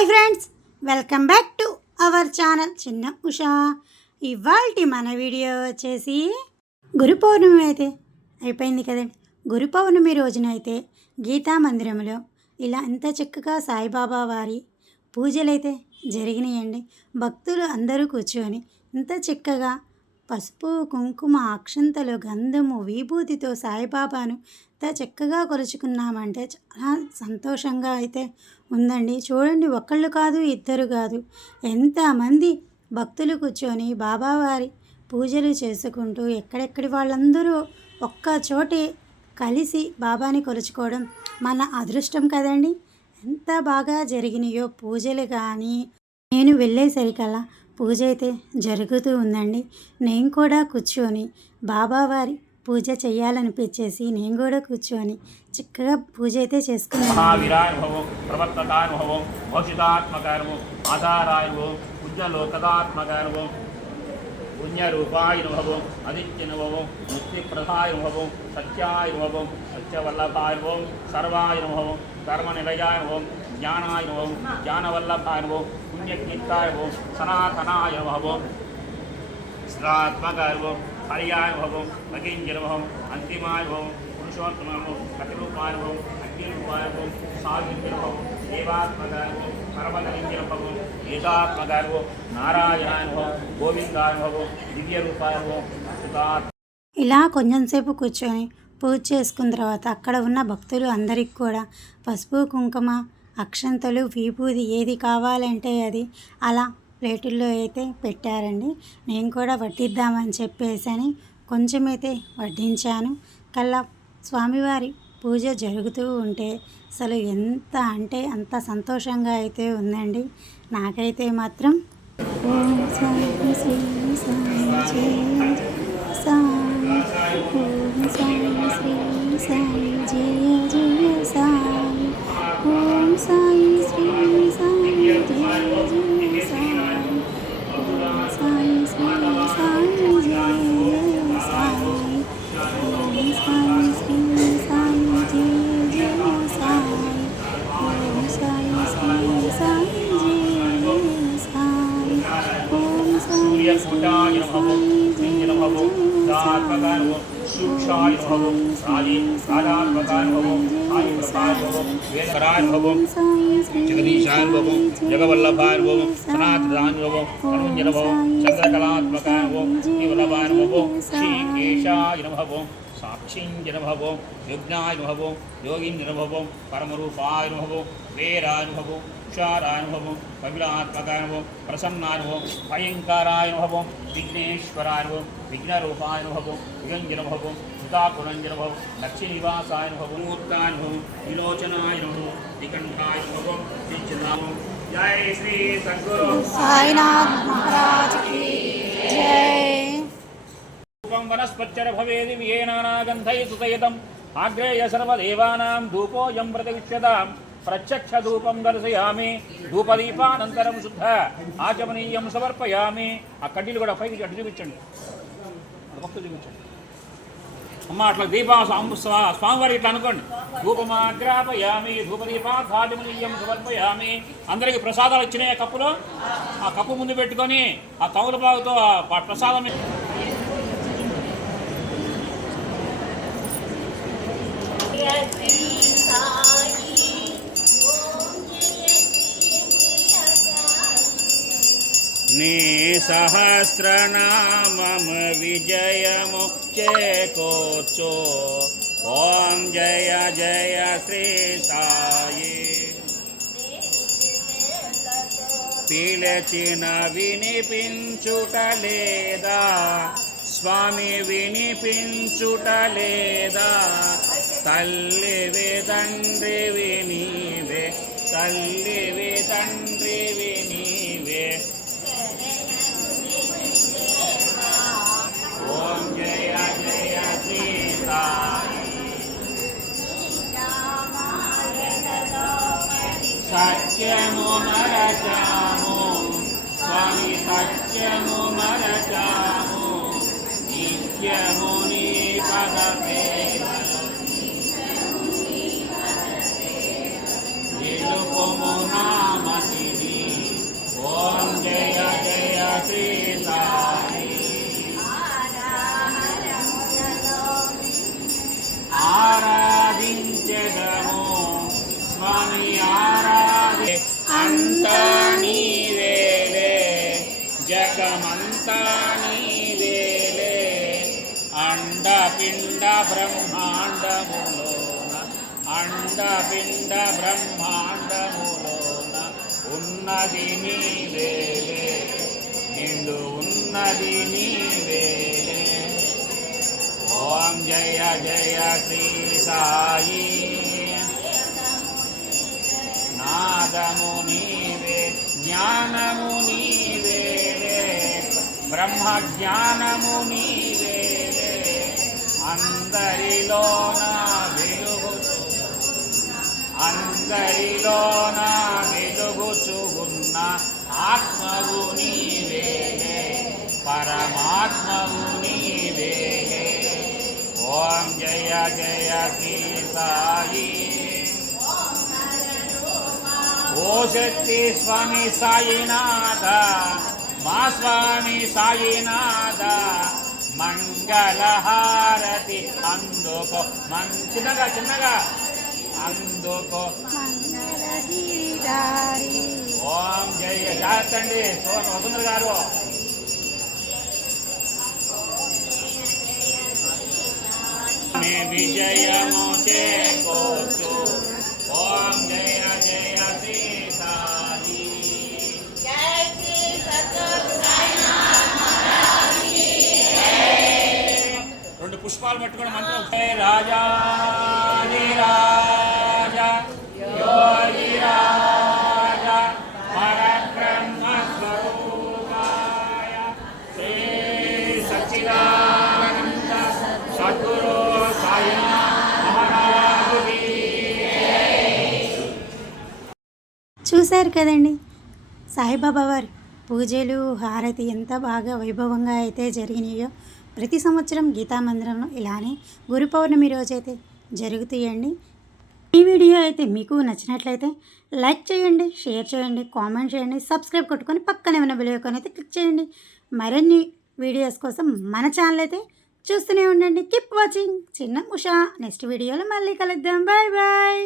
Hi friends, welcome back to our channel చిన్న ఉషా. ఇవాల్టి మన వీడియో వచ్చేసి గురు పౌర్ణమి అయితే అయిపోయింది కదండి. గురు పౌర్ణమి రోజున అయితే గీతా మందిరంలో ఇలా ఎంత చక్కగా సాయిబాబా వారి పూజలైతే జరిగినాయండి. భక్తులు అందరూ కూర్చొని ఎంత చక్కగా పసుపు కుంకుమ అక్షంతలు గంధము విభూతితో సాయిబాబాను ఎంత చక్కగా కొలుచుకున్నామంటే చాలా సంతోషంగా అయితే ఉందండి. చూడండి, ఒకళ్ళు కాదు ఇద్దరు కాదు, ఎంతమంది భక్తులు కూర్చొని బాబావారి పూజలు చేసుకుంటూ ఎక్కడెక్కడి వాళ్ళందరూ ఒక్క చోటే కలిసి బాబాని కొలుచుకోవడం మన అదృష్టం కదండి. ఎంత బాగా జరిగినాయో పూజలు. కానీ నేను వెళ్ళేసరికల్లా పూజ అయితే జరుగుతూ ఉందండి. నేను కూడా కూర్చొని బాబావారి పూజ చేయాలనిపించేసి నేను కూడా కూర్చొని చక్కగా పూజ అయితే చేసుకున్నాను. మహావీరానుభవం, ప్రవర్తకానుభవం, భౌషితాత్మకానుభవం, ఆధారానుభవం, పుణ్యలోకదాత్మకానుభవం, పుణ్యరూపాయునుభవం, ఆదిత్యనుభవం, ముక్తిప్రదాయునుభవం, సత్యాయునుభవం, సత్యవల్లభాయునుభవం, సర్వాయునుభవం, ధర్మనిలయానుభవం, జ్ఞానాయునుభవం, జ్ఞానవల్లభాయునుభవం, పుణ్యకీర్తాయుభవం, సనాతనాయునుభవం, శ్రాత్మకానుభవం, హరియానుభవం, భగింజనుభవం, అంతిమానుభవం, పురుషోత్తమానుభవం, కటిరూపానుభవం, అగ్నిరూపానుభవం, సాయుధ్యనుభవం, దేవాత్మకానుభవం, పరమగలింజనుభవం, వేదాత్మకానుభవం, నారాయణానుభవం, గోవిందానుభవం, దివ్యరూపానుభవం, ఇలా కొంచెంసేపు కూర్చొని పూజ చేసుకున్న తర్వాత అక్కడ ఉన్న భక్తులు అందరికి కూడా పసుపు కుంకుమ అక్షంతలు విభూది ఏది కావాలంటే అది అలా ప్లేటుల్లో అయితే పెట్టారండి. నేను కూడా వడ్డిద్దామని చెప్పేసి కొంచెమైతే వడ్డించాను. కల్లా స్వామివారి పూజ జరుగుతూ ఉంటే అసలు ఎంత అంటే అంత సంతోషంగా అయితే ఉందండి. నాకైతే మాత్రం ఓం సాయి శ్రీ సాయి సాయి, ఓం సాయి శ్రీ సాయి జయ జయ సాయి, ఓం సాయి శ్రీ సాయి జయ జయ సాయి, ఓం సాయి శ్రీ సాయి జయ సాయి, ఓం సాయి శ్రీ సాయి జయ జయ సాయి, ఓం సాయి శ్రీ సాయి జయ సాయి, ఓం సాయి శ్రీ సాయి ఆత్మకానుభవం, సూక్షాయుభవం, రాధాత్మకానుభవం, ఆయుప్రభానుభవం, వేదకరానుభవం, జగదీశానుభవం, జగవల్లభానుభవం, సనాతనానుభవం, అనుంజనుభవం, చంద్రకళాత్మకానుభవం, శ్రీవల్లభానుభవం, శ్రీకేశాయునుభవం, సాక్షింజనుభవం, యజ్ఞాయునుభవం, యోగింజనుభవం, పరమరూపాయునుభవం, వేరానుభవం, ఉషారానుభవం, కపిలాత్మకానుభవం, ప్రసన్నానుభవం, భయంకరానుభవం, విఘ్నేశ్వరానుభవం, విఘ్నరూపానుభవం, విగంజనుభవం, సుతాకురంజనుభవం, లక్ష్మీనివాసానుభవం, మూర్తానుభవం, విలోచనాయునుభవం, నికంఠాయునుభవం, శ్రీచిన్నామం. జై శ్రీ సద్గురు సాయినాథ్ మహారాజ్ కి జై. వనస్పచ్చర భవేది వియేనానాగంధైతు సయతం ఆగ్రేయ సర్వదేవానాం ధూపోయం ప్రతివిష్యతాం ప్రత్యక్ష ధూపం దర్శయామి ధూపదీపానంతరం శుద్ధ ఆచమనీయం సమర్పయామి. ఆ కడ్డీలు కూడా పైకి అటు చూపించండి, భక్తులు చూపించండి అమ్మ. అట్లా దీపా స్వామివారికి ఇట్లా అనుకోండి. ధూపమాగ్రాపయామి ధూపదీపాధాచమనీయం సమర్పయామి. అందరికీ ప్రసాదాలు వచ్చినాయి ఆ కప్పులో. ఆ కప్పు ముందు పెట్టుకొని ఆ తమలపాకుతో ఆ ప్రసాదం నీ సహస్రనామం విజయము చేకూర్చు. ఓం జయ జయ శ్రీ సాయి. పిలచిన వినిపించుట లేదా స్వామి, వినిపించుట లేదా? తల్లివి తండ్రివి నీవే, తల్లివి తండ్రివి నీవే. ఓం జయ జయ శ్రీ సాయి. సత్యము మరచాము స్వామి, సత్యము మరచాము, నిత్యము నీ పద సేవ నిలుపుము నామతి బ్రహ్మాండములోన అండపిండ బ్రహ్మాండములోన ఉన్నది నీవేలే నిండు ఉన్నది నీవేలే ఓం జయ జయ శ్రీ సాయి నాదము నీవే జ్ఞానము నీవేలే బ్రహ్మ జ్ఞానము నీవేలే అందరిలోన వెలుగుచు ఉన్న ఆత్మవు నీవేలే పరమాత్మవు నీవేలే ఓం జయ జయ శ్రీ సాయి ఓ శక్తి స్వామి సాయినాథ మా స్వామి సాయినాథ మంగళహారతి అందుకో చిన్నగా చిన్నగా అందుకో ఓం జయ జాగ్రత్త అండి వసుంధర గారు విజయము చేకూర్చు ఓం జయ జయ శ్రీ సాయి రెండు పుష్పాలు పట్టుకోవడం మంత్రం రాజా రాజా యోగి రాజా పరబ్రహ్మ స్వరూపాయ శ్రీ సచ్చిదానంద సద్గురు చూశారు కదండి సాయిబాబా వారి పూజలు హారతి ఎంత బాగా వైభవంగా అయితే జరిగినాయో. ప్రతి సంవత్సరం గీతా మందిరంలో ఇలానే గురు పౌర్ణమి రోజైతే జరుగుతాయండి. ఈ వీడియో అయితే మీకు నచ్చినట్లయితే లైక్ చేయండి, షేర్ చేయండి, కామెంట్ చేయండి, సబ్స్క్రైబ్ కొట్టుకొని పక్కనే ఉన్న బెల్ ఐకాన్ అయితే క్లిక్ చేయండి. మరిన్ని వీడియోస్ కోసం మన ఛానల్ అయితే చూస్తూనే ఉండండి. కీప్ వాచింగ్ చిన్న ఉషా. నెక్స్ట్ వీడియోలో మళ్ళీ కలుద్దాం. Bye bye.